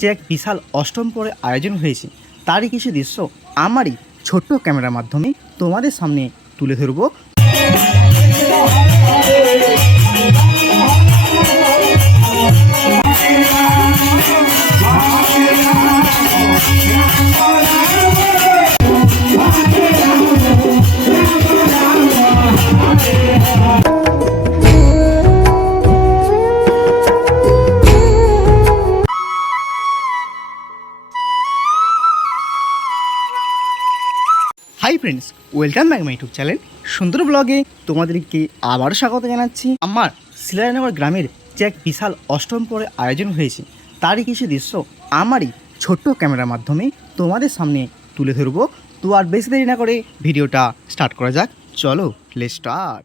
যে এক বিশাল অষ্টম পরে আয়োজন হয়েছে, তারই কিছু দৃশ্য আমারই ছোট্ট ক্যামেরার মাধ্যমে তোমাদের সামনে তুলে ধরবো। Friends welcome back my YouTube channel সুন্দর ব্লগে তোমাদেরকে আবারও স্বাগত জানাচ্ছি। আমার শিলারানগর গ্রামের যে এক বিশাল অষ্টম পরে আয়োজন হয়েছে, তারই কিছু দৃশ্য আমারই ছোট্ট ক্যামেরার মাধ্যমে তোমাদের সামনে তুলে ধরবো। তো আর বেশি দেরি না করে ভিডিওটা স্টার্ট করা যাক। চলো লে স্টার্ট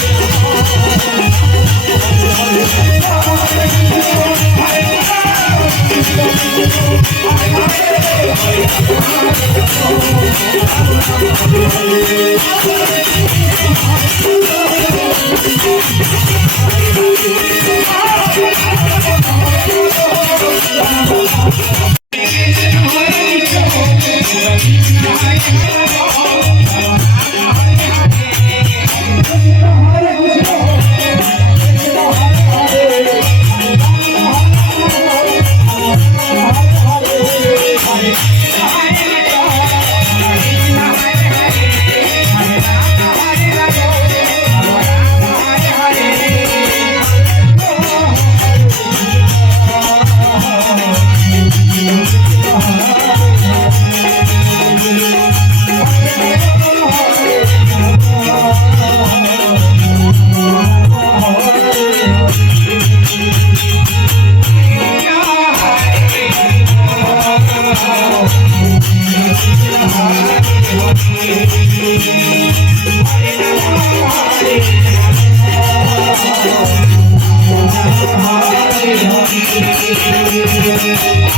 Oh,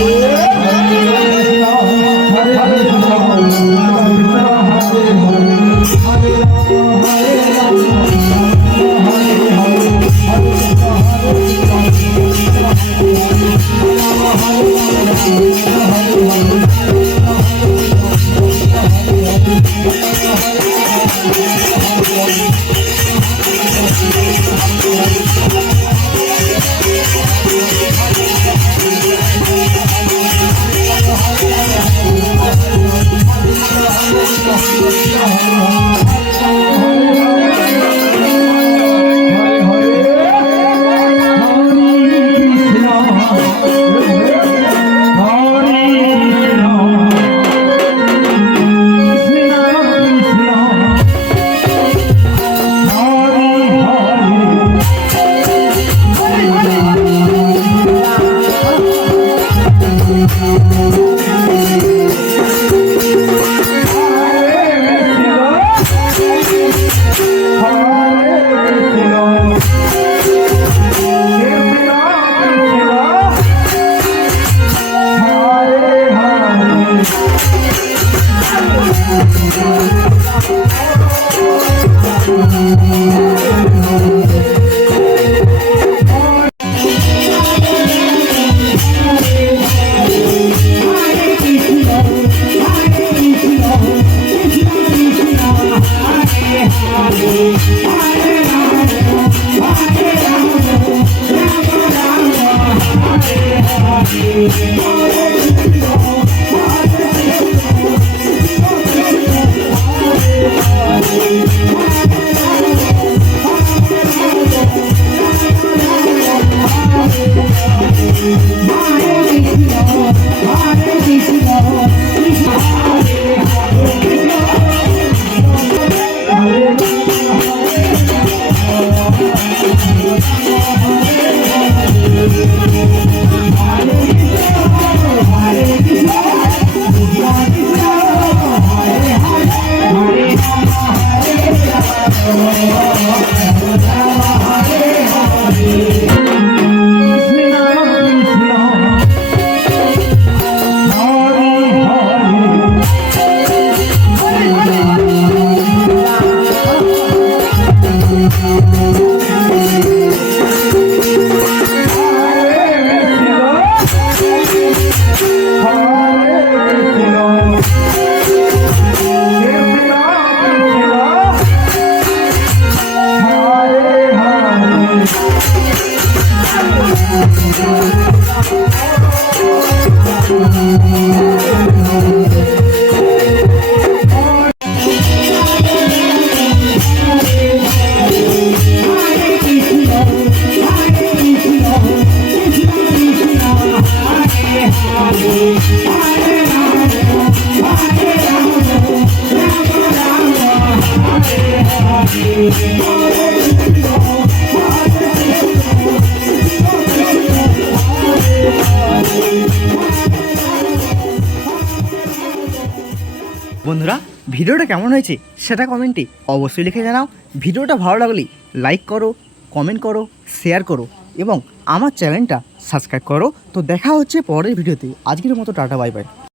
Oh, বন্ধুরা, ভিডিওটা কেমন হয়েছে সেটা কমেন্টে অবশ্যই লিখে জানাও। ভিডিওটা ভালো লাগলে লাইক করো কমেন্ট করো শেয়ার করো এবং আমার চ্যানেলটা সাবস্ক্রাইব করো। তো দেখা হচ্ছে পরের ভিডিওতে। আজকের মতো টাটা বাই বাই